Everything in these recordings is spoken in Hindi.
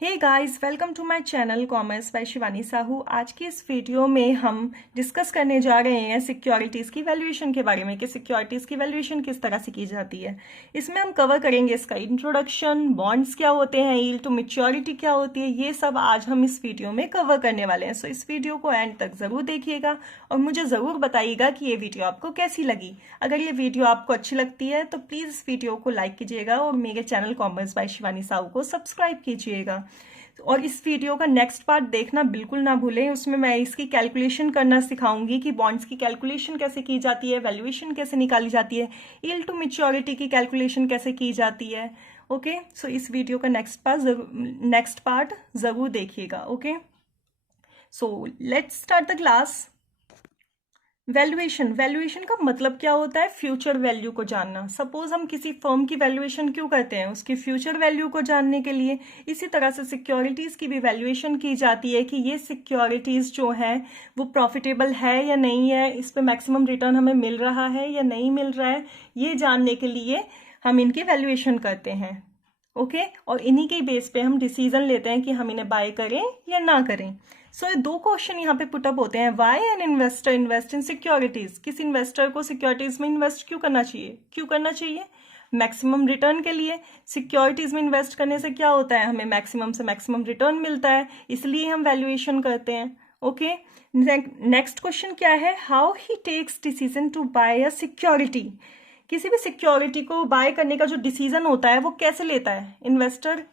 Hey guys, welcome to my channel commerce by Shivani Sahu. आज की इस वीडियो में हम डिस्कस करने जा रहे हैं सिक्योरिटीज़ की वैल्यूएशन के बारे में कि सिक्योरिटीज़ की वैल्यूएशन किस तरह से की जाती है। इसमें हम कवर करेंगे इसका इंट्रोडक्शन, बॉन्ड्स क्या होते हैं, यील्ड टू मैच्योरिटी क्या होती है, ये सब आज हम इस वीडियो में कवर करने वाले हैं। सो इस वीडियो को एंड तक ज़रूर देखिएगा और मुझे ज़रूर बताइएगा कि ये वीडियो आपको कैसी लगी। अगर ये वीडियो आपको अच्छी लगती है तो प्लीज़ इस वीडियो को लाइक कीजिएगा और मेरे channel commerce by Shivani Sahu को सब्सक्राइब कीजिएगा। और इस वीडियो का नेक्स्ट पार्ट देखना बिल्कुल ना भूलें। उसमें मैं इसकी कैलकुलेशन करना सिखाऊंगी कि बॉन्ड्स की कैलकुलेशन कैसे की जाती है, वैल्यूएशन कैसे निकाली जाती है, यील्ड टू मैच्योरिटी की कैलकुलेशन कैसे की जाती है। ओके, सो इस वीडियो का नेक्स्ट पार्ट जरूर देखिएगा। Okay, so let's start the class. Valuation का मतलब क्या होता है? फ्यूचर वैल्यू को जानना। सपोज हम किसी फर्म की वैल्यूएशन क्यों करते हैं? उसकी फ्यूचर वैल्यू को जानने के लिए। इसी तरह से सिक्योरिटीज की भी वैल्यूएशन की जाती है कि ये सिक्योरिटीज जो है वो प्रॉफिटेबल है या नहीं है, इस पे मैक्सिमम रिटर्न हमें मिल रहा है या नहीं मिल रहा है, ये जानने के लिए हम इनकी वैल्यूएशन करते हैं। ओके, और इन्हीं के बेस पे हम डिसीजन लेते हैं कि हम इन्हें बाय करें या ना करें। सो ये दो क्वेश्चन यहाँ पे पुटअप होते हैं। Why an investor invest in securities? किस इन्वेस्टर को सिक्योरिटीज में इन्वेस्ट क्यों करना चाहिए? मैक्सिमम रिटर्न के लिए। सिक्योरिटीज में इन्वेस्ट करने से क्या होता है? हमें मैक्सिमम से मैक्सिमम रिटर्न मिलता है, इसलिए हम वैल्यूएशन करते हैं। ओके, नेक्स्ट क्वेश्चन क्या है? How he takes decision to buy a security? किसी भी सिक्योरिटी को बाय करने का जो डिसीजन होता है वो कैसे लेता है? इन्वेस्टर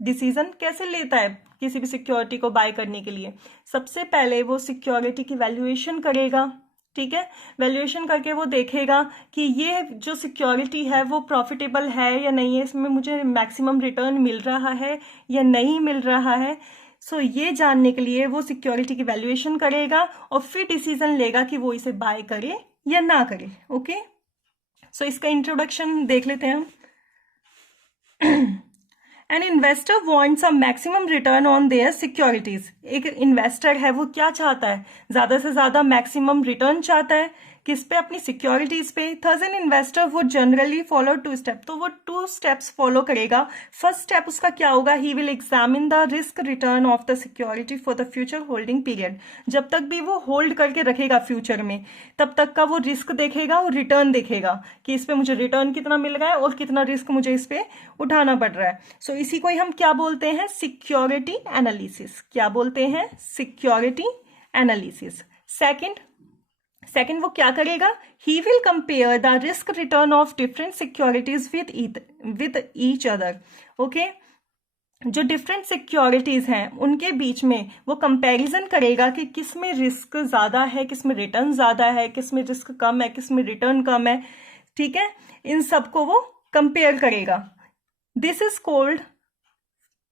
डिसीजन कैसे लेता है किसी भी सिक्योरिटी को बाय करने के लिए? सबसे पहले वो सिक्योरिटी की वैल्यूएशन करेगा। ठीक है, वैल्यूएशन करके वो देखेगा कि ये जो सिक्योरिटी है वो प्रॉफिटेबल है या नहीं है, इसमें मुझे मैक्सिमम रिटर्न मिल रहा है या नहीं मिल रहा है। सो ये जानने के लिए वो सिक्योरिटी की वैल्यूएशन करेगा और फिर डिसीजन लेगा कि वो इसे बाय करे या ना करे। ओके, सो इसका इंट्रोडक्शन देख लेते हैं हम। An investor wants a maximum return on their securities. एक इन्वेस्टर है वो क्या चाहता है? ज्यादा से ज्यादा मैक्सिमम रिटर्न चाहता है। किस पे? अपनी सिक्योरिटीज पे। Thus an investor would generally follow two step, तो वो 2 स्टेप्स फॉलो करेगा। फर्स्ट स्टेप उसका क्या होगा? He will examine the risk return of the security for the future holding period. जब तक भी वो होल्ड करके रखेगा फ्यूचर में, तब तक का वो रिस्क देखेगा और रिटर्न देखेगा कि इस पे मुझे रिटर्न कितना मिल रहा है और कितना रिस्क मुझे इस पे उठाना पड़ रहा है। सो इसी को ही हम क्या बोलते हैं? Security analysis. क्या बोलते हैं? Security analysis. सेकंड वो क्या करेगा? He will compare the risk return of different securities with each other. Okay, जो डिफरेंट सिक्योरिटीज हैं उनके बीच में वो कंपैरिजन करेगा कि किस में रिस्क ज्यादा है, किस में रिटर्न ज्यादा है, किस में रिस्क कम है, किस में रिटर्न कम है। ठीक है, इन सबको वो कंपेयर करेगा। This is called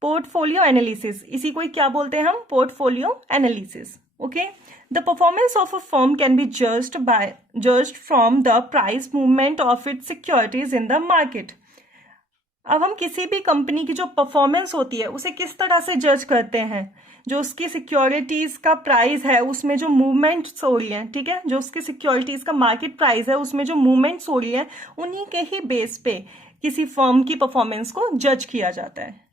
portfolio analysis. इसी को क्या बोलते हैं हम? Portfolio analysis. Okay, the performance of a firm can be judged from the price movement of its securities in the market. अब हम किसी भी कंपनी की जो परफॉर्मेंस होती है उसे किस तरह से जज करते हैं? जो उसकी सिक्योरिटीज का प्राइस है उसमें जो मूवमेंट्स हो रही हैं, ठीक है, जो उसकी सिक्योरिटीज का मार्केट प्राइस है उसमें जो मूवमेंट्स हो रही हैं, उन्हीं के ही बेस पे किसी फर्म की परफॉर्मेंस को जज किया जाता है।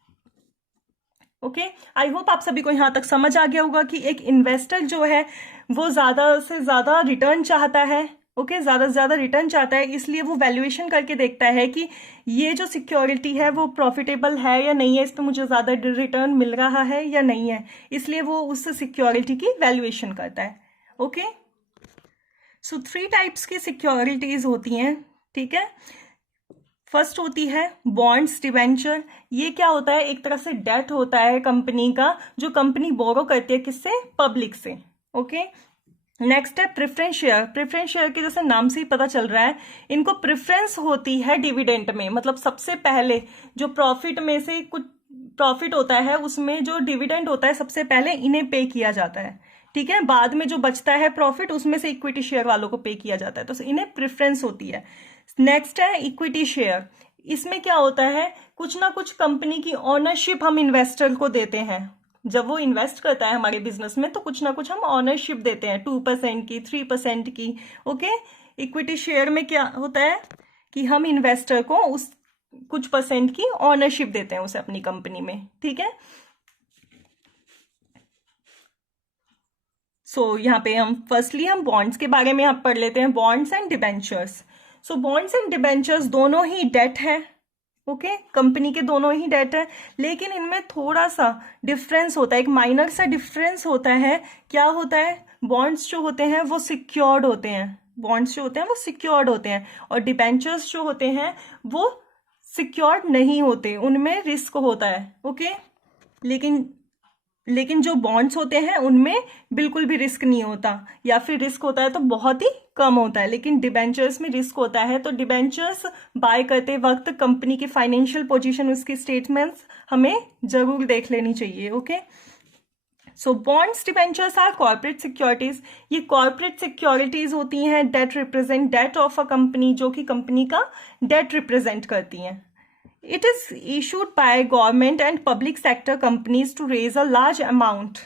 ओके, आई होप आप सभी को यहां तक समझ आ गया होगा कि एक इन्वेस्टर जो है वो ज्यादा से ज्यादा रिटर्न चाहता है। ओके, ज्यादा से ज्यादा रिटर्न चाहता है, इसलिए वो वैल्यूएशन करके देखता है कि ये जो सिक्योरिटी है वो प्रॉफिटेबल है या नहीं है, इस पर मुझे ज्यादा रिटर्न मिल रहा है या नहीं है, इसलिए वो उस सिक्योरिटी की वैल्यूएशन करता है। ओके, सो 3 टाइप्स की सिक्योरिटीज होती हैं। ठीक है, फर्स्ट होती है बॉन्ड्स डिवेंचर। ये क्या होता है? एक तरह से डेट होता है कंपनी का, जो कंपनी बोरो करती है किससे? पब्लिक से। ओके, नेक्स्ट है प्रेफरेंस शेयर। प्रेफरेंस शेयर के जैसे नाम से ही पता चल रहा है, इनको प्रेफरेंस होती है डिविडेंड में। मतलब सबसे पहले जो प्रॉफिट में से कुछ प्रॉफिट होता है उसमें जो डिविडेंड होता है सबसे पहले इन्हें पे किया जाता है। ठीक है, बाद में जो बचता है प्रॉफिट उसमें से इक्विटी शेयर वालों को पे किया जाता है, तो इन्हें प्रेफरेंस होती है। नेक्स्ट है इक्विटी शेयर। इसमें क्या होता है? कुछ ना कुछ कंपनी की ओनरशिप हम इन्वेस्टर को देते हैं। जब वो इन्वेस्ट करता है हमारे बिजनेस में तो कुछ ना कुछ हम ऑनरशिप देते हैं, 2% की, 3% की। ओके, इक्विटी शेयर में क्या होता है कि हम इन्वेस्टर को उस कुछ परसेंट की ऑनरशिप देते हैं उसे अपनी कंपनी में। ठीक है, सो यहाँ पे हम फर्स्टली हम बॉन्ड्स के बारे में आप पढ़ लेते हैं, bonds and debentures. So bonds and debentures दोनों ही डेट है, ओके, कंपनी के दोनों ही डेट है, लेकिन इनमें थोड़ा सा डिफरेंस होता है, एक माइनर सा डिफरेंस होता है। क्या होता है? बॉन्ड्स जो होते हैं वो सिक्योर्ड होते हैं, बॉन्ड्स जो होते हैं वो सिक्योर्ड होते हैं, और डिबेंचर्स जो होते हैं वो सिक्योर्ड नहीं होते, उनमें रिस्क होता है, ओके। लेकिन जो बॉन्ड्स होते हैं उनमें बिल्कुल भी रिस्क नहीं होता, या फिर रिस्क होता है तो बहुत ही कम होता है, लेकिन डिबेंचर्स में रिस्क होता है। तो डिबेंचर्स बाय करते वक्त कंपनी की फाइनेंशियल पोजीशन, उसकी स्टेटमेंट्स हमें जरूर देख लेनी चाहिए, okay. So bonds debentures are corporate securities, ये कॉर्पोरेट सिक्योरिटीज होती हैं, debt represent debt of a company, जो कि कंपनी का डेट रिप्रेजेंट करती हैं। It is issued by government and public sector companies to raise a large amount.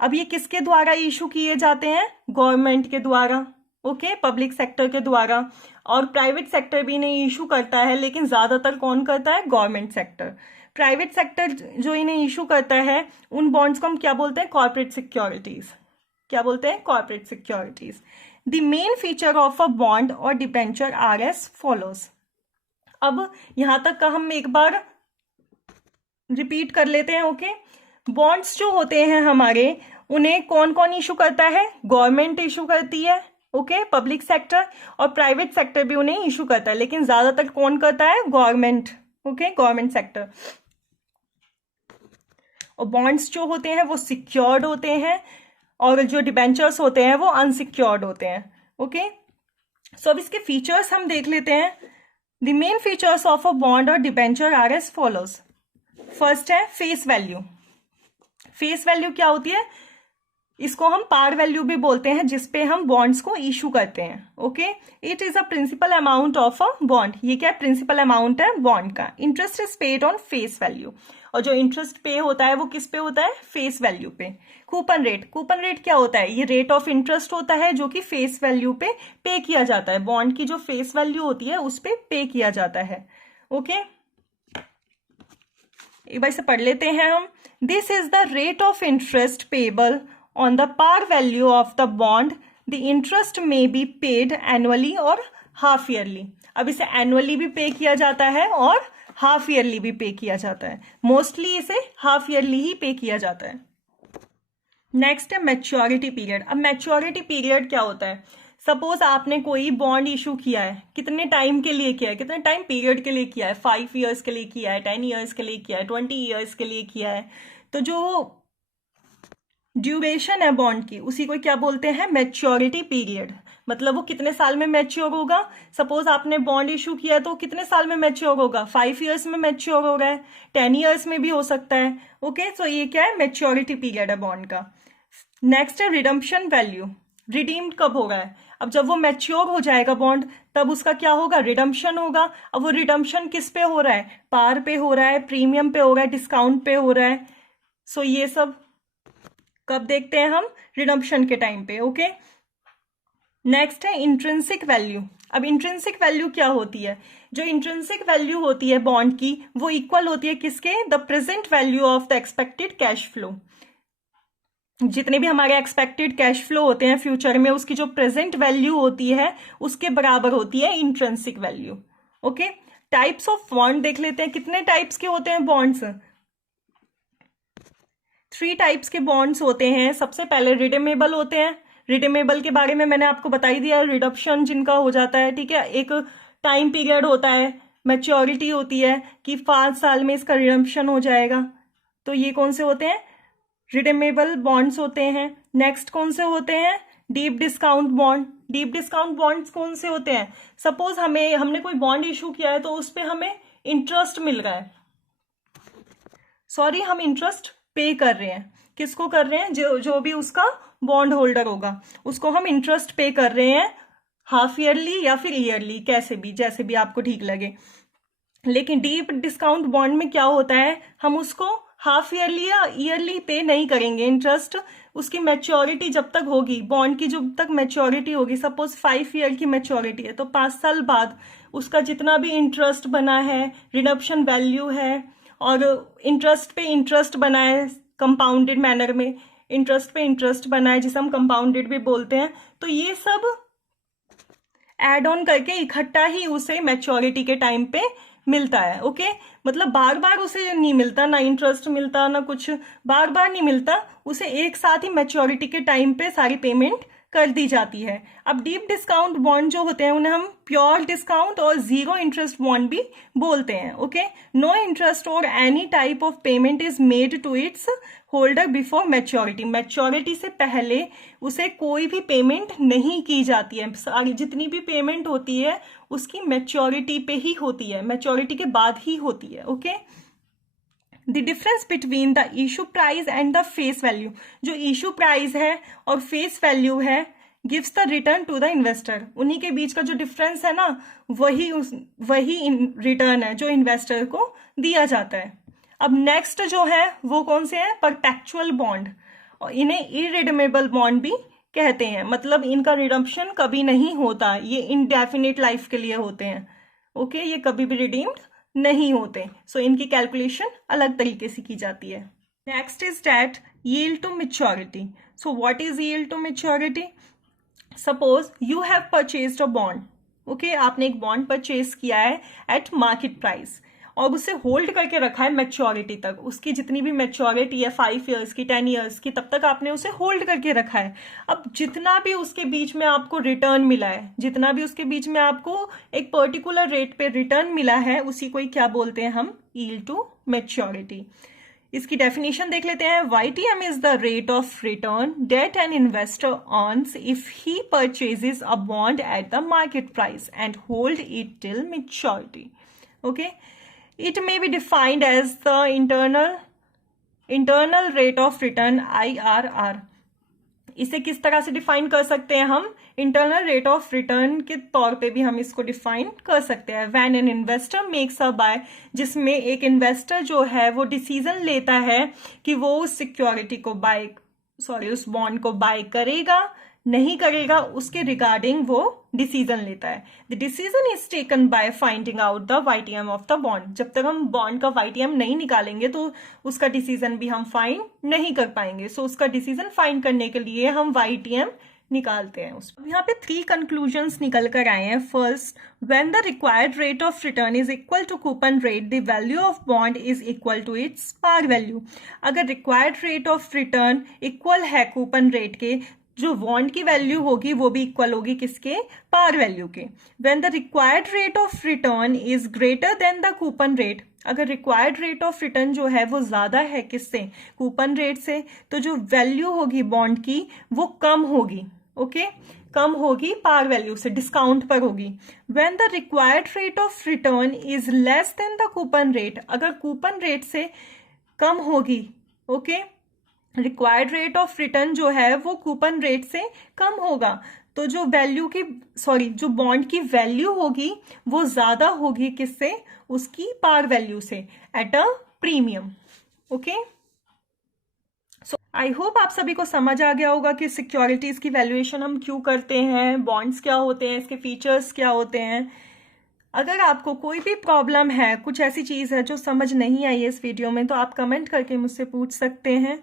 अब ये किसके द्वारा इशू किए जाते हैं? गवर्नमेंट के द्वारा, ओके, पब्लिक सेक्टर के द्वारा, और प्राइवेट सेक्टर भी इन्हें इशू करता है, लेकिन ज्यादातर कौन करता है? Government sector. प्राइवेट सेक्टर जो इन्हें इशू करता है उन बॉन्ड्स को हम क्या बोलते हैं? Corporate securities. क्या बोलते हैं? Corporate securities. The main feature of a bond और डिबेंचर आर एज फॉलोज। अब यहां तक का हम एक बार रिपीट कर लेते हैं, ओके। बॉन्ड्स जो होते हैं हमारे, उन्हें कौन कौन इशू करता है? गवर्नमेंट इशू करती है, ओके, पब्लिक सेक्टर, और प्राइवेट सेक्टर भी उन्हें इशू करता है, लेकिन ज्यादातर कौन करता है? Government, okay, government sector. और बॉन्ड्स जो होते हैं वो सिक्योर्ड होते हैं, और जो डिबेंचर्स होते हैं वो अनसिक्योर्ड होते हैं, ओके। सो अब इसके फीचर्स हम देख लेते हैं। The main features of a bond or debenture are as follows. First है फेस वैल्यू। फेस वैल्यू क्या होती है? इसको हम पार वैल्यू भी बोलते हैं, जिसपे हम बॉन्ड्स को इशू करते हैं, okay. It is a principal amount of a bond. ये क्या प्रिंसिपल अमाउंट है बॉन्ड का? Interest is paid on face value, और जो इंटरेस्ट पे होता है वो किस पे होता है? फेस वैल्यू पे। कूपन रेट, कूपन रेट क्या होता है? ये रेट ऑफ इंटरेस्ट होता है जो कि फेस वैल्यू पे किया जाता है, बॉन्ड की जो फेस वैल्यू होती है उस पे किया जाता है, ओके। एक बार से पढ़ लेते हैं हम। This is the rate of interest payable on the par value of the bond. The interest may be paid annually और हाफ ईयरली। अब इसे एनुअली भी पे किया जाता है और हाफ ईयरली भी पे किया जाता है। मोस्टली इसे हाफ ईयरली ही पे किया जाता है। नेक्स्ट है मैच्योरिटी पीरियड। अब मैच्योरिटी पीरियड क्या होता है? सपोज आपने कोई बॉन्ड इशू किया है, कितने टाइम के लिए किया है? कितने टाइम पीरियड के लिए किया है? 5 ईयर्स के लिए किया है, 10 ईयर्स के लिए किया है, 20 ईयर्स के लिए किया है। तो जो ड्यूरेशन है बॉन्ड की, उसी को क्या बोलते हैं? Maturity period. मतलब वो कितने साल में मैच्योर होगा? सपोज आपने बॉन्ड इशू किया है तो कितने साल में मैच्योर होगा? 5 ईयर्स में मैच्योर हो रहा है, 10 ईयर्स में भी हो सकता है, ओके। सो ये क्या है? मैच्योरिटी पीरियड है बॉन्ड का। नेक्स्ट है रिडम्पशन वैल्यू। रिडीम्ड कब होगा है? अब जब वो मैच्योर हो जाएगा बॉन्ड, तब उसका क्या होगा? रिडम्पशन होगा। अब वो रिडम्पशन किस पे हो रहा है? पार पे हो रहा है, प्रीमियम पे हो रहा है, डिस्काउंट पे हो रहा है। सो ये सब कब देखते हैं हम? रिडम्पशन के टाइम पे, ओके। नेक्स्ट है इंट्रिंसिक वैल्यू। अब इंट्रिंसिक वैल्यू क्या होती है? जो इंट्रिंसिक वैल्यू होती है बॉन्ड की, वो इक्वल होती है किसके? The present value of the expected cash flow. जितने भी हमारे एक्सपेक्टेड कैश फ्लो होते हैं फ्यूचर में, उसकी जो प्रेजेंट वैल्यू होती है उसके बराबर होती है intrinsic value, okay. Types of bond देख लेते हैं। कितने टाइप्स के होते हैं बॉन्ड्स? 3 टाइप्स के बॉन्ड्स होते हैं। सबसे पहले रिडीमेबल होते हैं। रिडीमेबल के बारे में मैंने आपको बता ही दिया, रिडम्पशन जिनका हो जाता है, ठीक है। एक टाइम पीरियड होता है, मैच्योरिटी होती है कि 5 साल में इसका रिडम्पशन हो जाएगा। तो ये कौन से होते हैं? रिडीमेबल बॉन्ड्स होते हैं। नेक्स्ट कौन से होते हैं? Deep discount bond. Deep discount bonds कौन से होते हैं? सपोज हमने कोई बॉन्ड इशू किया है तो उस पर हमें इंटरेस्ट मिल रहा है, सॉरी, हम इंटरेस्ट पे कर रहे हैं। किसको कर रहे हैं? जो भी उसका बॉन्ड होल्डर होगा उसको हम इंटरेस्ट पे कर रहे हैं, हाफ ईयरली या फिर ईयरली, कैसे भी, जैसे भी आपको ठीक लगे। लेकिन डीप डिस्काउंट बॉन्ड में क्या होता है? हम उसको हाफ ईयरली या ईयरली पे नहीं करेंगे इंटरेस्ट। उसकी मैच्योरिटी जब तक होगी, बॉन्ड की जब तक मैच्योरिटी होगी, सपोज 5 ईयर की मैच्योरिटी है, तो 5 साल बाद उसका जितना भी इंटरेस्ट बना है, रिडम्पशन वैल्यू है, और इंटरेस्ट पे इंटरेस्ट बना है कंपाउंडेड मैनर में, इंटरेस्ट पे इंटरेस्ट बना है जिसे हम कंपाउंडेड भी बोलते हैं, तो ये सब एड ऑन करके इकट्ठा ही उसे मैच्योरिटी के टाइम पे मिलता है। ओके, मतलब बार बार उसे नहीं मिलता, ना इंटरेस्ट मिलता ना कुछ, बार बार नहीं मिलता, उसे एक साथ ही मैच्योरिटी के टाइम पे सारी पेमेंट कर दी जाती है। अब डीप डिस्काउंट बॉन्ड जो होते हैं उन्हें हम प्योर डिस्काउंट और जीरो इंटरेस्ट बॉन्ड भी बोलते हैं। ओके, नो इंटरेस्ट और any type of payment is made to its holder before maturity. Maturity से पहले उसे कोई भी पेमेंट नहीं की जाती है, सारी जितनी भी पेमेंट होती है उसकी मैच्योरिटी पे ही होती है, मैच्योरिटी के बाद ही होती है। Okay, the difference between the issue price and the face value, जो इशू प्राइस है और फेस वैल्यू है, gives the return to the investor. उन्हीं के बीच का जो डिफरेंस है ना, वही रिटर्न है जो इन्वेस्टर को दिया जाता है। अब नेक्स्ट जो है वो कौन से हैं, परपेचुअल बॉन्ड, और इन्हें इरिडीमेबल बॉन्ड भी कहते हैं, मतलब इनका रिडम्पशन कभी नहीं होता, ये इनडेफिनिट लाइफ के लिए होते हैं। ओके, ये कभी भी रिडीम्ड नहीं होते, सो इनकी कैलकुलेशन अलग तरीके से की जाती है। Next is debt yield to maturity. So what is yield to maturity? Suppose you have purchased a bond. Okay, आपने एक बॉन्ड परचेज किया है एट मार्केट प्राइस और उसे होल्ड करके रखा है मैच्योरिटी तक, उसकी जितनी भी मैच्योरिटी है 5 ईयर्स की 10 ईयर्स की, तब तक आपने उसे होल्ड करके रखा है। अब जितना भी उसके बीच में आपको रिटर्न मिला है, जितना भी उसके बीच में आपको एक पर्टिकुलर रेट पे रिटर्न मिला है, उसी को ही क्या बोलते हैं हम, यील्ड टू मैच्योरिटी। इसकी डेफिनेशन देख लेते हैं। YTM is the rate of return that an investor earns if he purchases a bond at the market price and hold it till maturity. Okay, it may be defined as the internal rate of return IRR। इसे किस तरह से डिफाइन कर सकते हैं हम, इंटरनल रेट ऑफ रिटर्न के तौर पे भी हम इसको डिफाइन कर सकते हैं। When an investor makes a buy, जिसमें एक इन्वेस्टर जो है वो डिसीजन लेता है कि वो उस सिक्योरिटी को उस बॉन्ड को बाय करेगा नहीं करेगा, उसके रिगार्डिंग वो डिसीजन लेता है। The decision is taken by finding out the YTM of the bond. जब तक हम बॉन्ड का YTM नहीं निकालेंगे तो उसका डिसीजन भी हम फाइंड नहीं कर पाएंगे। सो उसका डिसीजन फाइंड करने के लिए हम YTM निकालते हैं। यहाँ पे 3 कंक्लूजन्स निकल कर आए हैं। First, when the required rate of return is equal to coupon rate, the value of bond is equal to its par value. अगर required rate of return equal है कूपन रेट के, जो बॉन्ड की वैल्यू होगी वो भी इक्वल होगी किसके, पार वैल्यू के। When the required rate of return is greater than the coupon rate, अगर रिक्वायर्ड रेट ऑफ रिटर्न जो है वो ज्यादा है किससे, कूपन रेट से, तो जो वैल्यू होगी बॉन्ड की वो कम होगी। ओके, कम होगी पार वैल्यू से, डिस्काउंट पर होगी। When the required rate of return is less than the coupon rate, अगर कूपन रेट से कम होगी, okay, required rate of return जो है वो कूपन रेट से कम होगा, तो जो जो बॉन्ड की वैल्यू होगी वो ज्यादा होगी किससे, उसकी पार वैल्यू से, at a premium. Okay, so I hope आप सभी को समझ आ गया होगा कि सिक्योरिटीज की वैल्यूएशन हम क्यों करते हैं, बॉन्ड्स क्या होते हैं, इसके फीचर्स क्या होते हैं। अगर आपको कोई भी प्रॉब्लम है, कुछ ऐसी चीज है जो समझ नहीं आई है इस वीडियो में, तो आप कमेंट करके मुझसे पूछ सकते हैं।